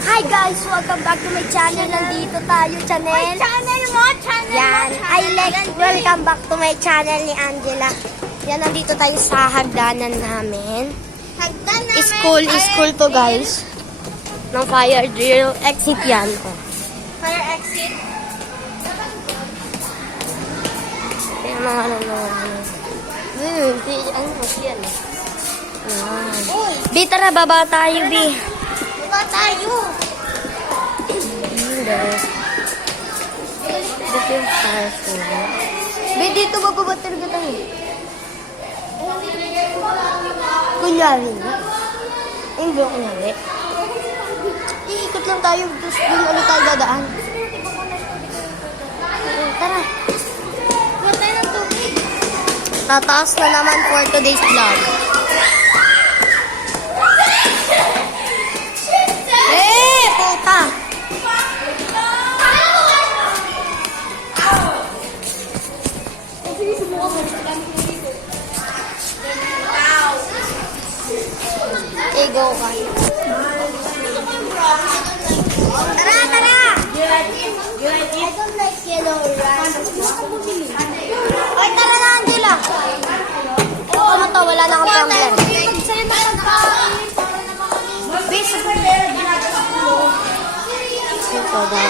Hi guys! Welcome back to my channel. Nandito tayo, channel. Ay, channel mo! Channel Yan. mo! Ay, welcome back to my channel ni Angela. Yan, nandito tayo sa hagdanan namin. Hagdan namin! School to guys. Ng fire drill. Exit yan. Fire exit. Kaya mga ano. Ano yan? Yan. Uy! Bi, tara, baba tayo, Bi. Diba tayo? Dito yung fire floor. Bi, dito bababa talaga tayo. Kunyari na. Hindi ko kunyari. Iikot lang tayo. Tapos dun ulit tayo dadaan. Tara. Huwag tayo ng tubig. Tataas na naman for today's vlog. Puta! Ego ka. Tara, tara! I don't like yellow rice. Ay, tara na, Angela. Oo, ano to? Wala na akong problem. Magsaya na pagkain. Bis. Ito ba?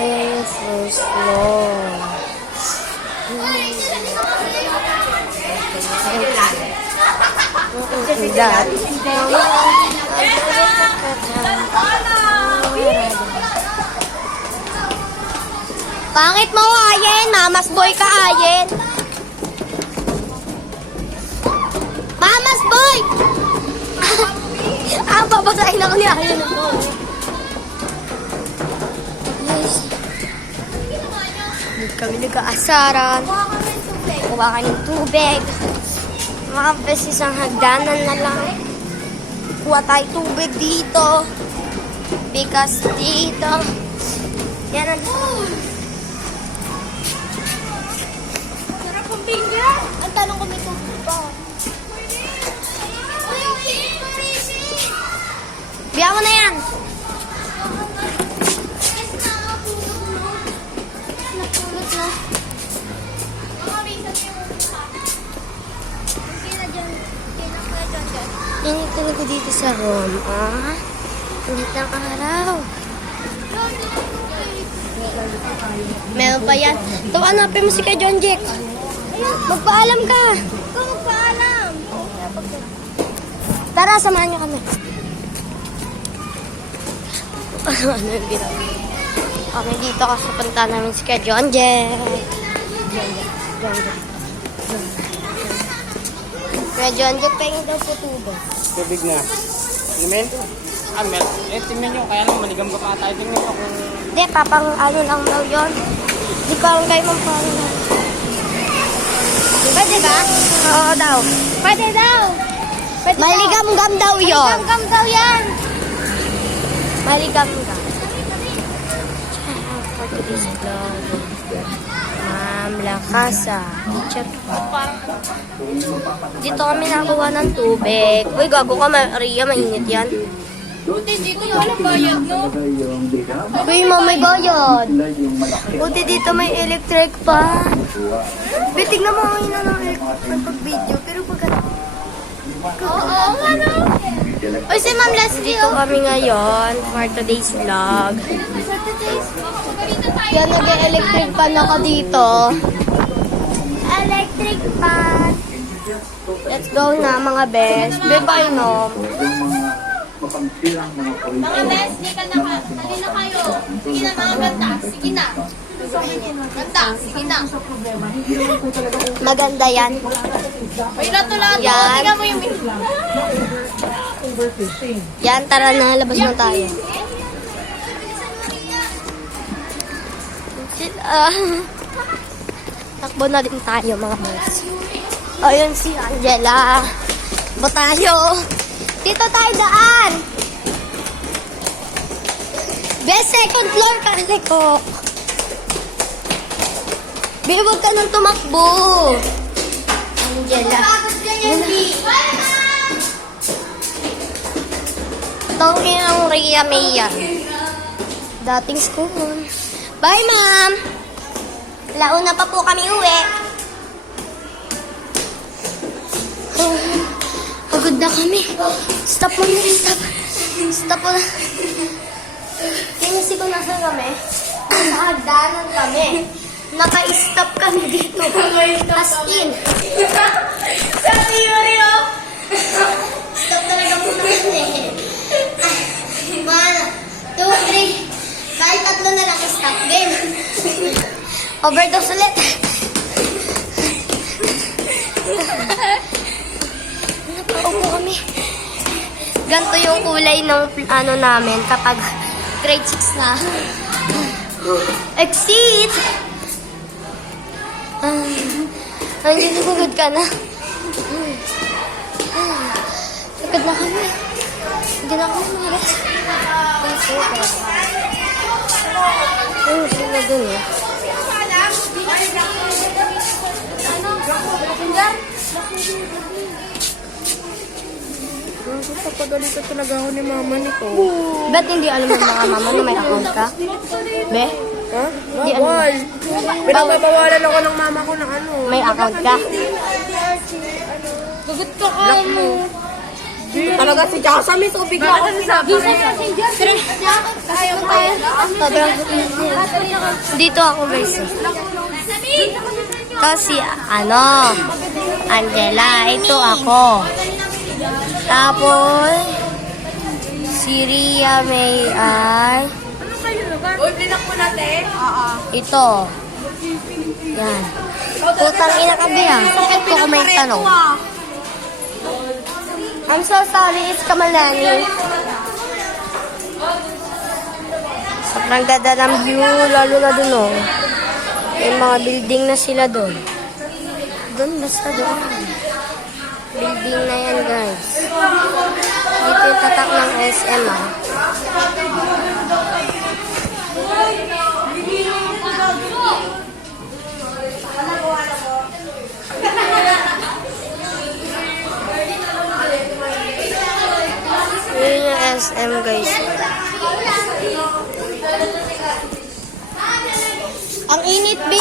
Ayan yung first floor. That. Pangit mo, Ayen. Mamas boy ka, Ayen. Mamas boy! Babasahin ako ni Ayen. Yes. Hindi kami nag-aasaran. Kuha ka ng tubig. Mga beses ang hagdanan na lang. Kuha tayo tubig dito. Because dito. Yan ang... Sarap ang finger. Ang tanong ko may tubig pa. Biya mo na yan. Init talaga dito sa room, ah. Init ng araw. Meron pa yan. Ito, hanapin mo si kay John Jack. Magpaalam ka. Ikaw magpaalam. Tara, samahan niyo kami. Ano yung binang? Okay, dito kasi punta namin si kay John Jack. John Jack. Kaya John Jack, pahingin daw po tubig. Tubig na. Imen? Mel. Tingnan nyo. Kaya lang maligam ka pa tayo. Tingnan nyo kung... Hindi, papang ano lang daw yun. Di ko ang kayo mampano na. Pwede ba? Oo daw. Pwede daw. Pwede Maligam-gam daw yun. Gam daw yan. Maligam-gam. For today's vlog. Ma'am Lakasa. Check. Dito kami nakuha ng tubig. Uy, gago ka, Maria. Mainit yan. Buti dito walang bayad, no? Uy, ma'am, may bayad. Buti dito may electric fan. Bitig na mo ang ina ng pag-video. Pero pag Oo, ano? Uy, si Ma'am Leslie, dito kami ngayon for today's vlog. Sa today's vlog, paborito tayo. Yan, nag-electric fan ako dito. Electric fan. Let's go na, mga best. Bebay, no? Mga Leslie, halina kayo. Sige na, mga ganda. Sige na. Ganda, sige na. Maganda yan. Uy, lato-lato. Yan. Tingnan mo yung... Yan, tara na, labas na tayo. Takbo na din tayo, mga boss. Ayun si Angela. Takbo tayo. Dito tayo daan. Best second floor kasi ko. Bi, huwag ka nang tumakbo. Angela. Tawagin ang Rhea Maya. Dating school. Bye, ma'am. Launa pa po kami uwi. Oh, pagod na kami. Stop mo na rin, stop. Stop mo na. Kinisi ko nasa kami. Sa hagdanan kami. Naka-stop kami dito. As in. Sa theory, oh. Stop talaga po namin eh. 1, 2, 3. Kahit 3 na lang, stop din. Overdose ulit. Napaupo kami. Ganito yung kulay ng ano namin kapag grade 6 na. Exit! Hindi nagugod ka na. Agad na kami. Hindi na kami malas. Sila dun eh. Papadalito talaga ako ni mama nito. Ba't hindi alam ng mga mama na may account ka? Be? Ha? Di ano? Bawal. Pinagbabawalan ako ng mama ko ng ano. May account ka? Gugut ka ka mo. Talaga si Jasa, may so bigla ako sinabi. Dito ako guys. Ito si ano, Angela. Ito ako. Tapos si Rhea May ay Uy, blinak mo natin. ito. Yan. Putang ina ka ba yan? Sakit ko kung may tanong. I'm so sorry, it's Kamalani. Sobrang ganda ng view, lalo na dun oh. May mga building na sila dun. Dun, basta dun. Building na yan guys. Dito yung tatak ng SM ah. Yun yung SM guys. Ang init, B!